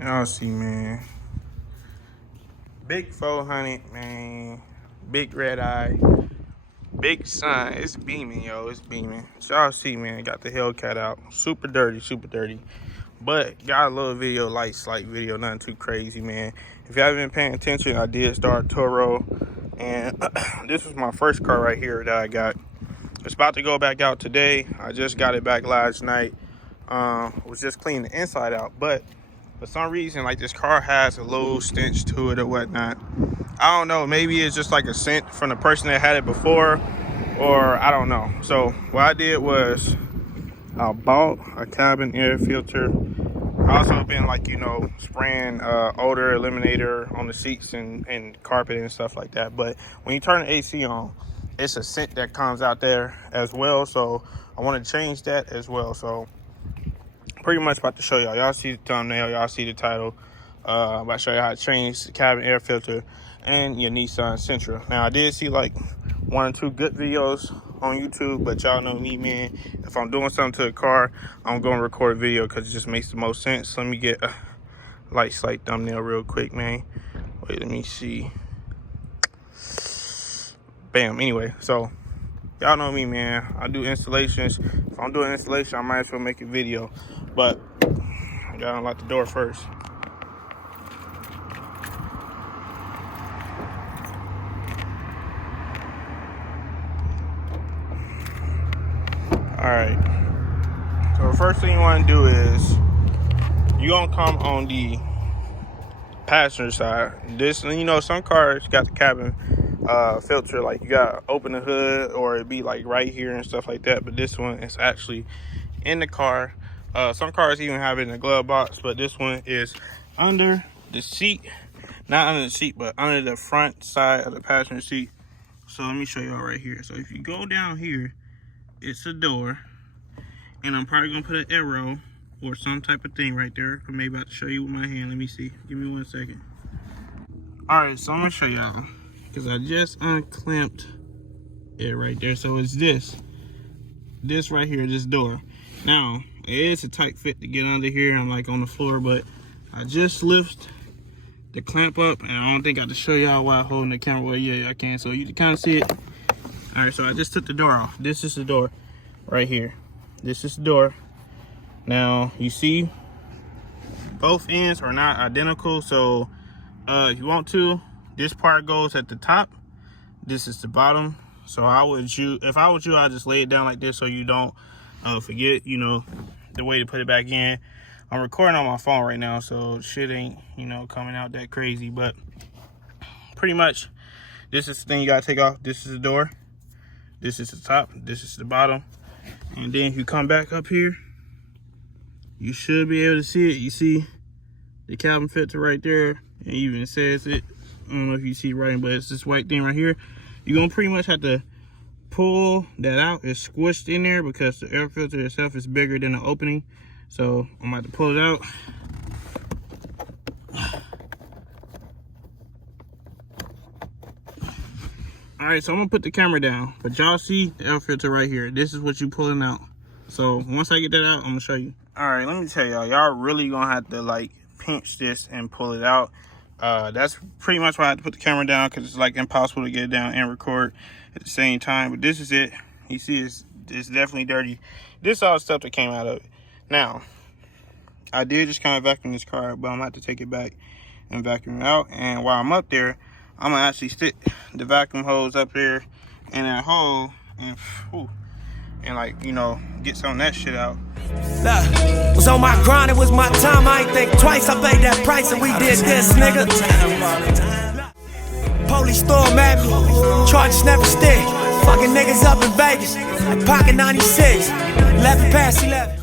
Y'all see, man. Big 400, man. Big red eye. Big sun. It's beaming, yo. It's beaming. So y'all see, man. Got the Hellcat out. Super dirty, super dirty. But got a little video, light, slight video. Nothing too crazy, man. If you haven't been paying attention, I did start Toro. And this was my first car right here that I got. It's about to go back out today. I just got it back last night. Was just cleaning the inside out. But for some reason, like, this car has a little stench to it or whatnot. I don't know, maybe it's just like a scent from the person that had it before, or I don't know. So what I did was I bought a cabin air filter. I also been, like, you know, spraying odor eliminator on the seats and carpet and stuff like that. But when you turn the AC on, it's a scent that comes out there as well. So I want to change that as well. So pretty much about to show y'all. Y'all see the thumbnail, y'all see the title. I'm about to show you how to change the cabin air filter and your Nissan Sentra. Now, I did see like 1 or 2 good videos on YouTube, but y'all know me, man. If I'm doing something to the car, I'm gonna record a video because it just makes the most sense. Let me get a light slight thumbnail real quick, man. Wait, let me see. Bam. Anyway, so y'all know me, man. I do installations. If I'm doing installation, I might as well make a video. But I gotta unlock the door first. All right. So the first thing you want to do is you gonna come on the passenger side. This, you know, some cars got the cabin filter, like you gotta open the hood or it'd be like right here and stuff like that. But this one is actually in the car. Some cars even have it in the glove box, but this one is under the seat. Not under the seat, but under the front side of the passenger seat. So let me show y'all right here. So if you go down here, it's a door, and I'm probably gonna put an arrow or some type of thing right there. I'm maybe about to show you with my hand. Let me see. Give me 1 second. All right, so I'm gonna show y'all because I just unclamped it right there. So it's this right here, this door. Now it's a tight fit to get under here. I'm like on the floor, but I just lift the clamp up, and I don't think I have to show y'all while holding the camera. Well, yeah, I can, so you can kind of see it. All right, so I just took the door off. This is the door right here. This is the door. Now, you see both ends are not identical. So if you want to, this part goes at the top. This is the bottom. So if I was you, I'd just lay it down like this so you don't forget, you know, the way to put it back in. I'm recording on my phone right now, so shit ain't, you know, coming out that crazy. But pretty much, this is the thing you gotta take off. This is the door. This is the top, this is the bottom. And then if you come back up here, you should be able to see it. You see the cabin filter right there. It even says it. I don't know if you see it right, but it's this white thing right here. You're gonna pretty much have to pull that out. It's squished in there because the air filter itself is bigger than the opening. So I'm about to pull it out. All right, so I'm gonna put the camera down, but y'all see the air filter right here. This is what you pulling out. So once I get that out, I'm gonna show you. All right, let me tell y'all really gonna have to like pinch this and pull it out. That's pretty much why I had to put the camera down, because it's like impossible to get it down and record at the same time. But this is it. You see, it's definitely dirty. This is all the stuff that came out of it. Now, I did just kind of vacuum this car, but I'm gonna have to take it back and vacuum it out. And while I'm up there, I'm gonna actually stick the vacuum hose up there in that hole and like, you know, get some of that shit out. Look, was on my grind, it was my time. I ain't think twice, I paid that price and we did this, nigga. Police storm at me, charges never stick. Fucking niggas up in Vegas, like pocket 96, 11 past 11.